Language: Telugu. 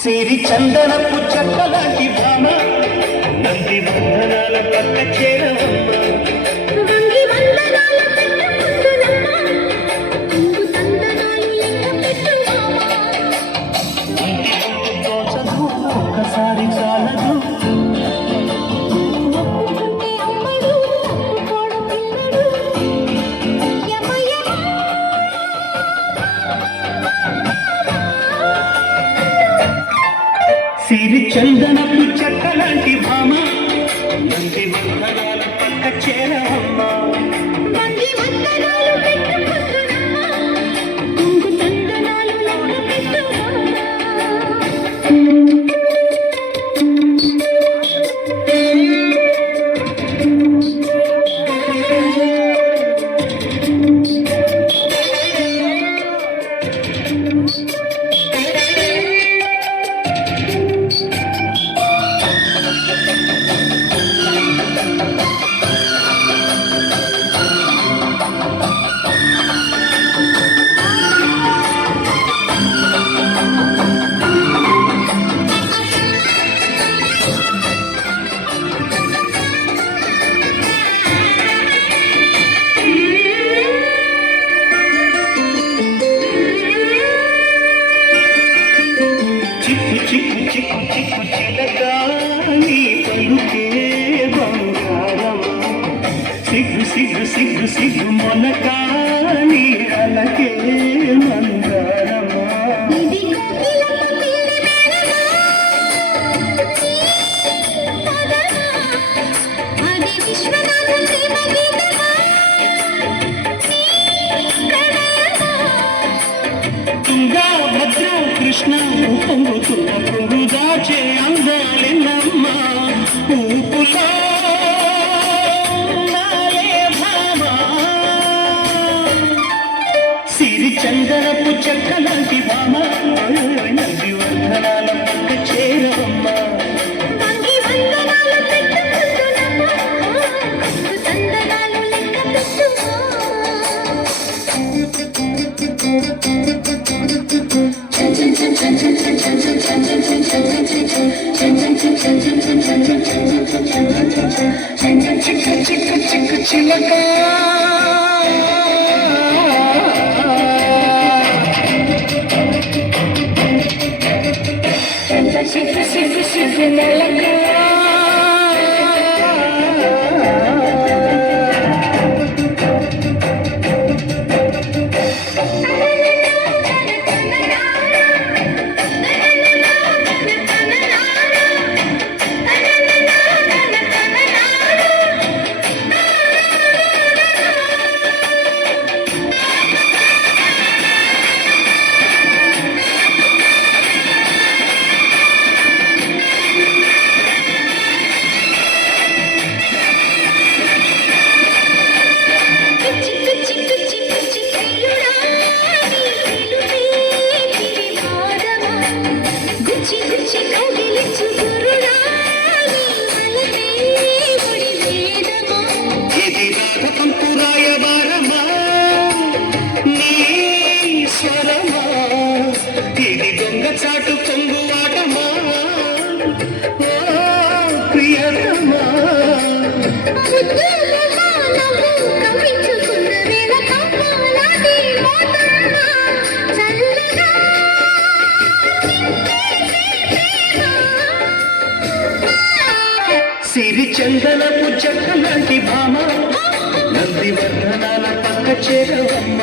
సిరి చందనపు చెక్కలాంటి భామ నంది వందనాల పక్క చేరవమ్మ ఒక్కసారి చాలదు సిరి చందనపు చెక్కలాంటి భామ నంది వందనాల పక్క చేరవమ్మ చిక్కు చిక్కు చిక్కు చిక్కు చిలక నీ పలుకే బంగారం సిగ్గు సిగ్గు సిగ్గు సిగ్గు మొలక నీ అలకే మందారం తుంగా భద్ర కృష్ణ పొంగుతున్న పొంగు దాచే అందాలిన్నమ్మ ఊపులో సిరి చందనపు చెక్కలాంటి భామ నంది వందనాల పక్క చేరవమ్మ చిలక సిగ్గు సిగ్గు సిగ్గు నెలక చాటు కొంగు ఆటమా ప్రియతమా సిరి చందనపు చెక్కలాంటి భామ నంది వందనాల పక్క చేరవమ్మ